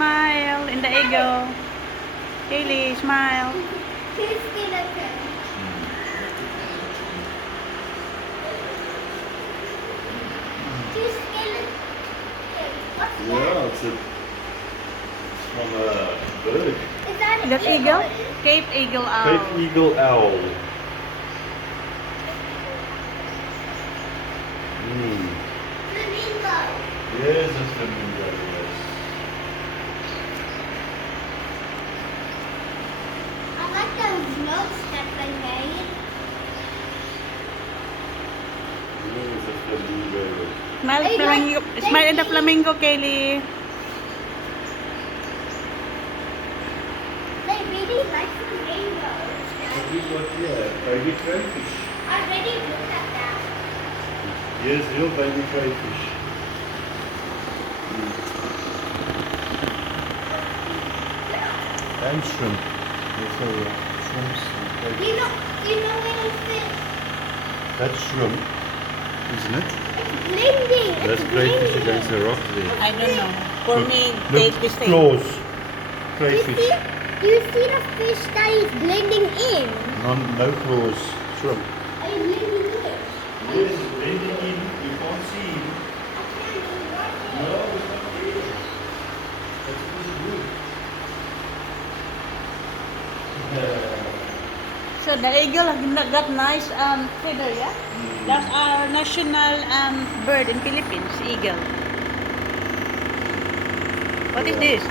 smile in the eagle. Kaylee, smile. Two skeletons. Two skeletons. What's that? Yeah, it's from a bird. Is that an That eagle? Cape eagle owl. Cape eagle owl. Flamingo. Yes, a flamingo, yes. I like those notes that they made. Yes, a flamingo. Smile, Hey, flamingo. like- Smile in the flamingo, Kaylee. They really like flamingos. Have you got here? Baby crayfish. I already looked at that. Yes, real baby crayfish. And shrimp. Yes, oh yeah. Shrimps and Do crayfish. you know when it's That's shrimp, isn't it? blending? That's It's crayfish blending. against the rock there. I don't know. For me, Look, they the same. claws. Do Crayfish. you see the fish that is blending in? No claws. Shrimp. Are you blending in? Yes, blending in. You can't see him. I can't even watch it. No, it's not there. That's supposed to do. So the eagle got nice feather, yeah? That's our national bird in Philippines, eagle. What is this?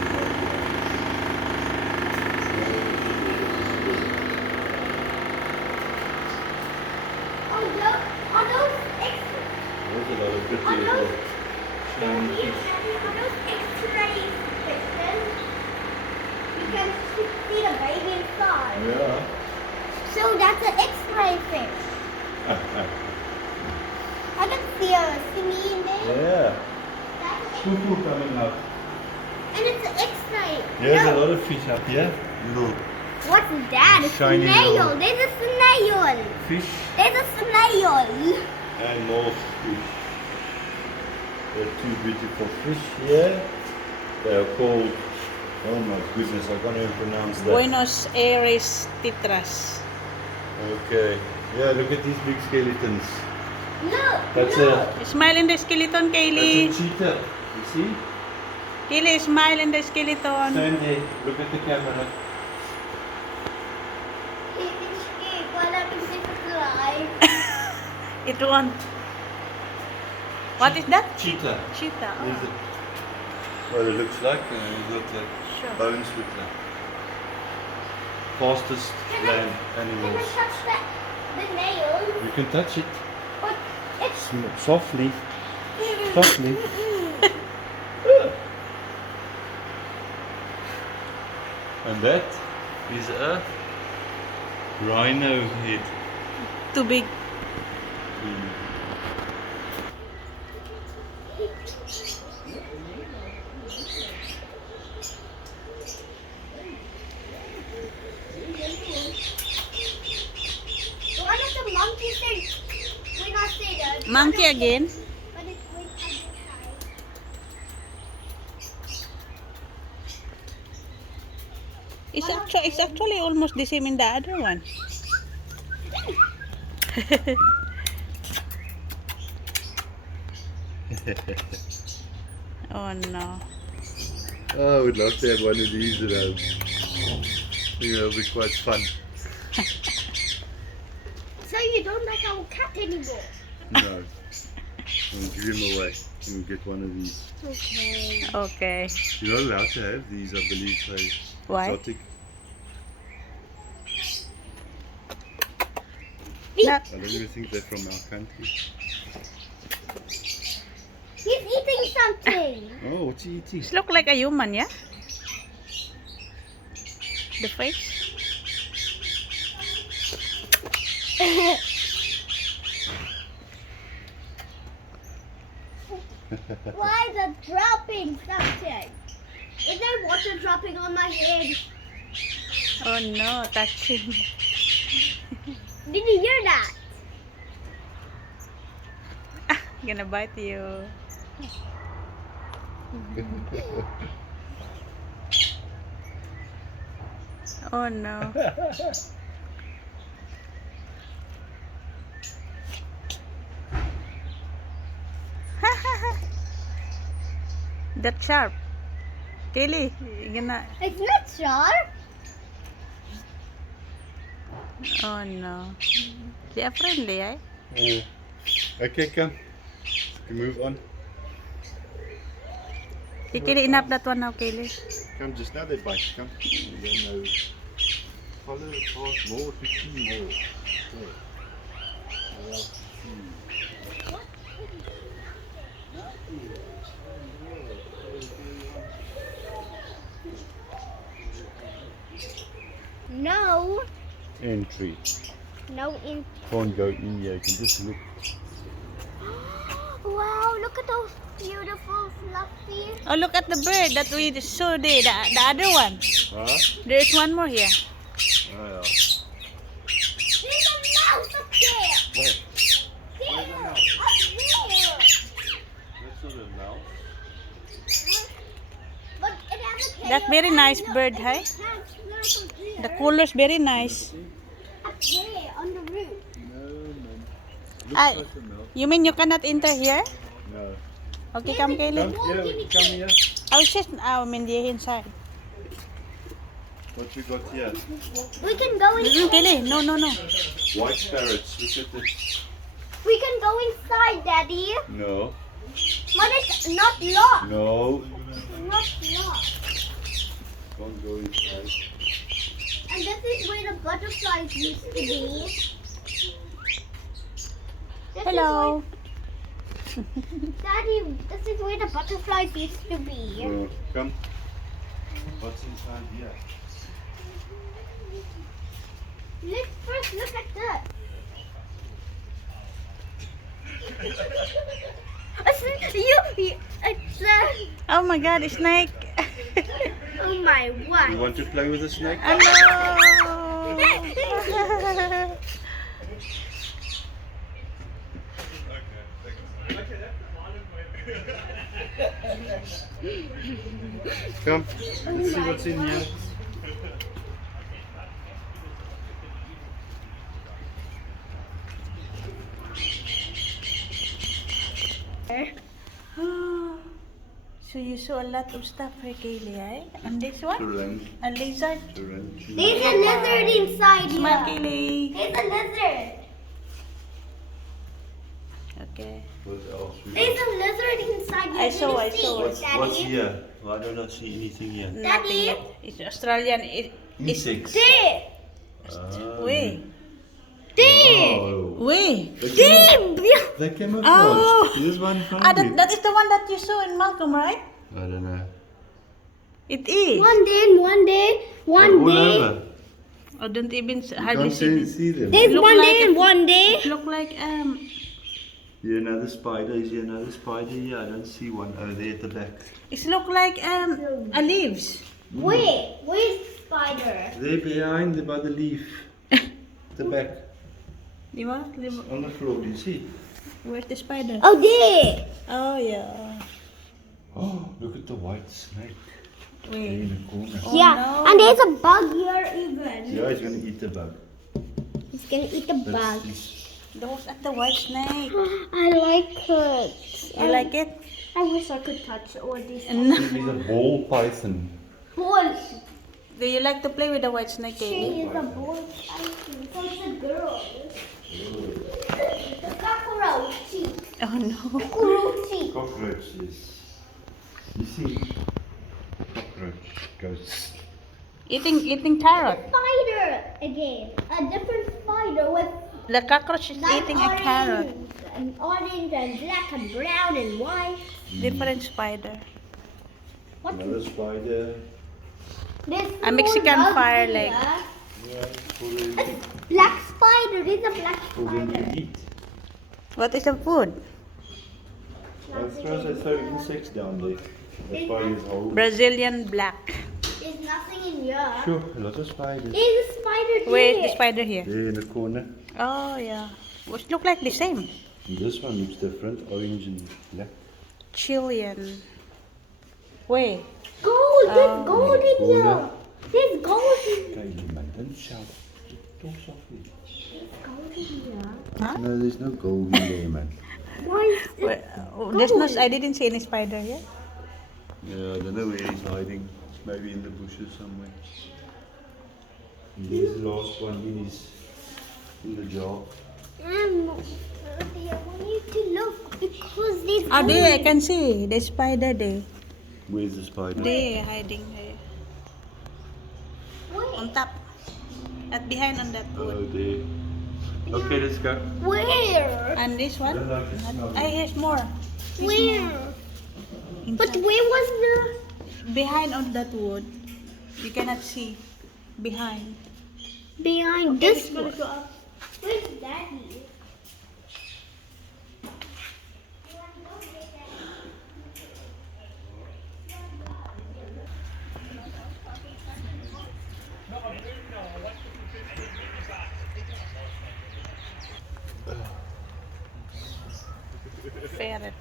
Oh, look. Are those extra? There's a lot of good Are those? shiny Daddy, fish. are those X-ray fishes? You can see the baby inside. Yeah. So that's an X-ray fish. I can see a thingy in there. Yeah. That's an Poo-poo coming up. And it's an X-ray. There's No. a lot of fish up here. Look. What's that? A Shiny snail. little- There's a snail. Fish There's a snail. and more fish. There are two beautiful fish here. They are called, oh my goodness, I can't even pronounce that. Buenos Aires titras. Okay. Yeah, look at these big skeletons. Look. That's look. Smile in the skeleton, Kaylee. That's a cheetah. You see? Kaylee, smile in the skeleton. Stand there. Look at the camera. It won't. What is that? Cheetah. Cheetah. Is Oh. it? What it looks like. You've got the Sure. bones with the fastest land Can I animals. touch the nails? You can touch it But it's softly. Softly. And that is a rhino head. Too big. one of the monkeys said when I said Monkey again. But it's when I did It's actually almost the same in the other one. Oh no. Oh, I would love to have one of these around. I think that would be quite fun. So you don't like our cat anymore? No. I'll give him away. We'll get one of these. Okay. Okay. You're not allowed to have these, I believe. They're Why? exotic. That, I don't even think they're from our country. He's eating something. Oh, what's he eating? it look like a human, yeah? The face. Why is it dropping something? Is there water dropping on my head? Oh no, touching. Did you hear that? Gonna bite you. Oh no. That's sharp. Kaylee, you gonna. It's not sharp. Oh no. They are friendly, eh? Yeah. Okay, come. You move on. You can enough that one now, Kaylee. Come, just now they bite. Come. You don't know. Follow the path more to see more. Okay. Well, No. entry. No in. Can't go in here. You can just look. Wow, look at those beautiful fluffy. Oh, look at the bird that we saw there. The other one. Huh? There's one more here. Oh, yeah. There's a mouse up there. Where? There, Where's the mouse? up there. That's not a mouse. But it has a tail. That very nice and bird, it hey? has snacks up there. The color's very nice. Up there on the roof. No, man. Looks I- like a mouse. You mean you cannot enter here? No. Okay, come, Kaylee. Come here. Come here. I was just, I mean, they're inside. What you got here? We can go Kaylee, no, no, no. White parrots. Look at this. We can go inside, Daddy. No. But it's not locked. No. Not locked. Can't go inside. And this is where the butterflies used to be. This Hello. Is where, Daddy, this is where the butterflies used to be. No. Come. What's inside here? Let's first look at that. It's Oh my god, a snake. oh my You what? want to play with a snake? Oh no. Come. Let's see what's in here. So you saw a lot of stuff here, Kaylee, eh? And this one? Tarantula. A lizard? There's a lizard inside Smile, here. Kaylee. There's a lizard. Okay. What else? we There's got? a lizard inside here. I saw, Can you I saw. see, What's Daddy? here? Why don't I see anything here? Nothing yet. It's Australian. Insects. There. Wait. There. Oh. Wait. There. They came across. Oh. This one found Ah, it. that is the one that you saw in Malcolm, right? I don't know. It is. One day, one day, They're one all day. over. I don't even You hardly can't see it. see them. There's Look one like day a- and one day. Look like Here another spider. Is here another spider here? I don't see one. Oh, there at the back. it look like a leaves. Wait, where's the spider? There behind by the leaf. The back. Di ba? On the floor. Do you see? Where's the spider? Oh, there. Oh yeah. Oh, look at the white snake. There Wait. in the corner. Oh, Yeah, no. and there's a bug here even. Yeah, he's gonna eat the bug. He's gonna eat the bug. Those are the white snake. I like it. You like it? I wish I could touch all these. No. He's a ball python. Ball. Do you like to play with the white snake, She Kaylee? is a ball. I think so. It's a girl. The cockroach. Oh no. Cockroach. Cockroaches. You see? Cockroach ghosts. Eating carrot. Spider again. A different spider with The cockroach is like eating a carrot. and orange and black and brown and white. Different spider. What's Another spider. this? A Mexican small bug fire here. leg. Yeah, for them, It's black spider. There's a black for them spider. to eat. What is the food? They throw insects down there. That's why he's whole. Brazilian black. There's nothing in here. Sure, a lot of spiders. There's a spider there. Where's the spider here? There in the corner. Oh yeah. Which look like the same. And this one looks different, orange and black. Chilean. Wait. Gold. There's Oh, gold in here. corner. There's gold. Kylie. Don't shout. Talk softly. Gold in here. Huh? No, there's no gold in there, man. Why is Well, there's no. I didn't see any spider yet. Yeah, I don't know where he's hiding. Maybe in the bushes somewhere. And there's the last one in the jar. Yeah, we need to look because there's Oh, there I gold. can see the spider there. Where's the spider? There, hiding there. Where? On top. At behind on that wood. Oh, there. Okay, let's go. Where? And this one? Don't like the smell. Ah, here's more. Where? But Inside. where was the? Behind on that wood. You cannot see. Behind. Behind Okay, this one. let's go up. Where's Daddy? Ferret.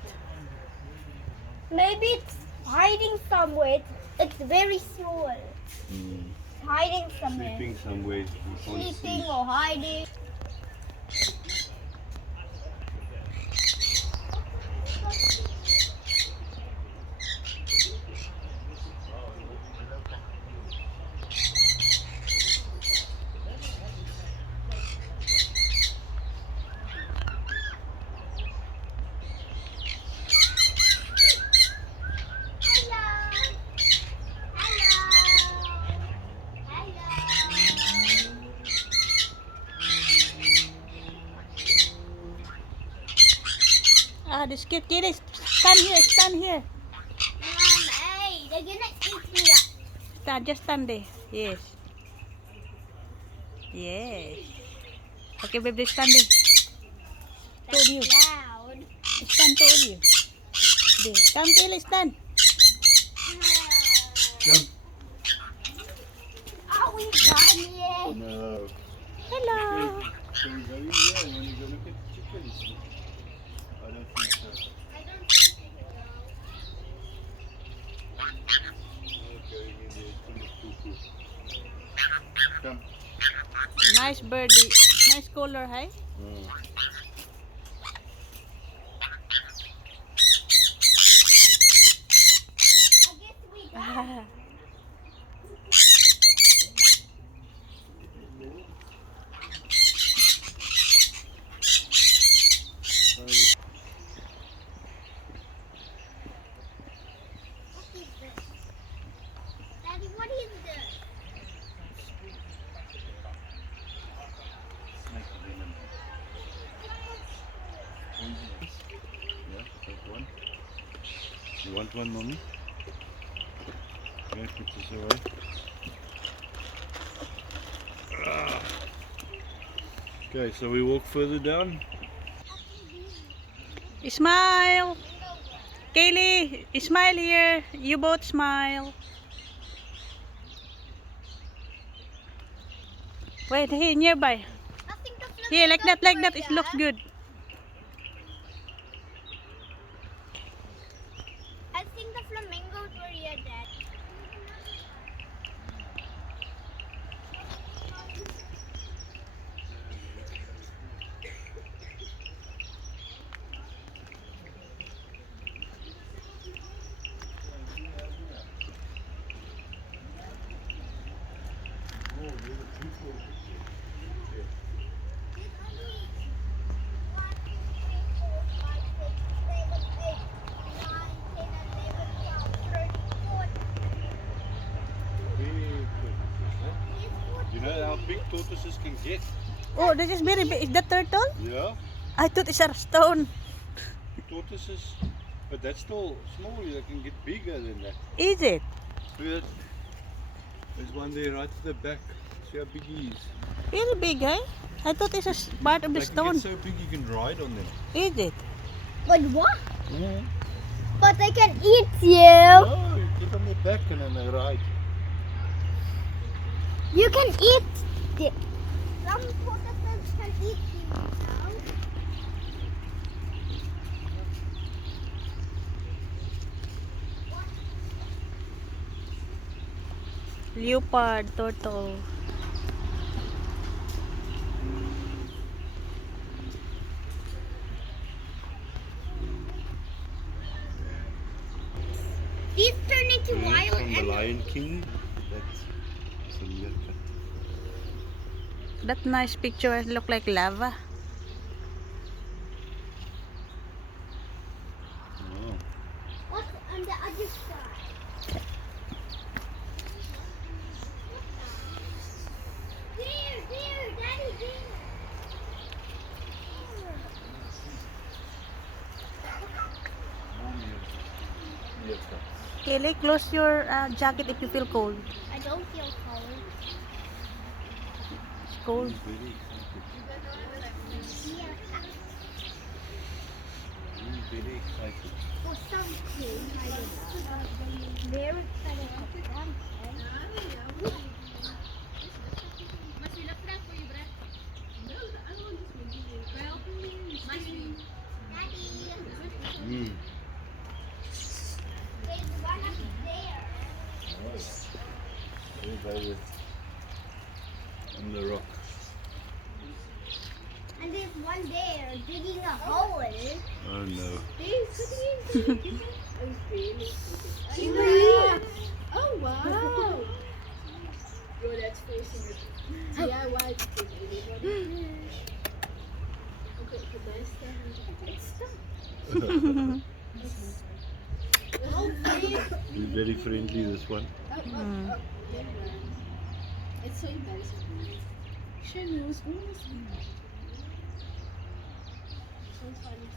Maybe it's hiding somewhere. It's very small. Hiding somewhere. Sleeping somewhere. You can't Sleeping see. or hiding. Ah, this cute kitty. Stand here, stand here. Hey, they're gonna eat me up. Stand, just stand there. Yes. Yes. Okay, baby, stand there. Two of you. Loud. Stand, two of you. There. Come, Kaylee, stand. Jump. Are we done yet? No. Hello. So we go in here and when you go look at the chickens. I don't think so. I don't think we will. Not going in there. It's full of poo-poo. Come. Nice birdie. Nice color, hey? Oh. I guess we done. What is this? Daddy, what is this? Snake venom. Yeah, take one. You want one, mommy? Okay, put this away. Ah. Okay, so we walk further down. Smile. Kaylee, smile here. You both smile. Wait, here, nearby. I think the Here, like that, flamingos like that. were It looks there. good. I think the flamingos were here, Dad. You know how big tortoises can get? Oh, this is very big. Is that turtle? Yeah, I thought it's a stone. tortoises, but that's still small. They can get bigger than that. Is it? Look at that. There's one there right at the back. See how big he is. Very big, eh? I thought it's a part of the They can stone. get so big you can ride on them. Is it? But what? Yeah. But they can eat you. No, you get on their back and then they ride. You can eat them. Some tortoises can eat you now. Leopard, turtle. king. That's Suljerka. That nice picture look like lava. Oh. What's on the other side? There, Daddy, there. Suljerka. Kaylee, close your jacket if you feel cold. I don't feel cold. It's cold. He's very excited. Yeah. He's very excited. For something, I don't know. Very excited for something. Daddy, Mm. there's one up there. Very, very on the rock. And there's one there digging a hole. Oh no. Oh wow! Yo, that's facing it. DIY. Okay, the best. It's He's very friendly, this one. It's so embarrassing. She knows almost. So funny.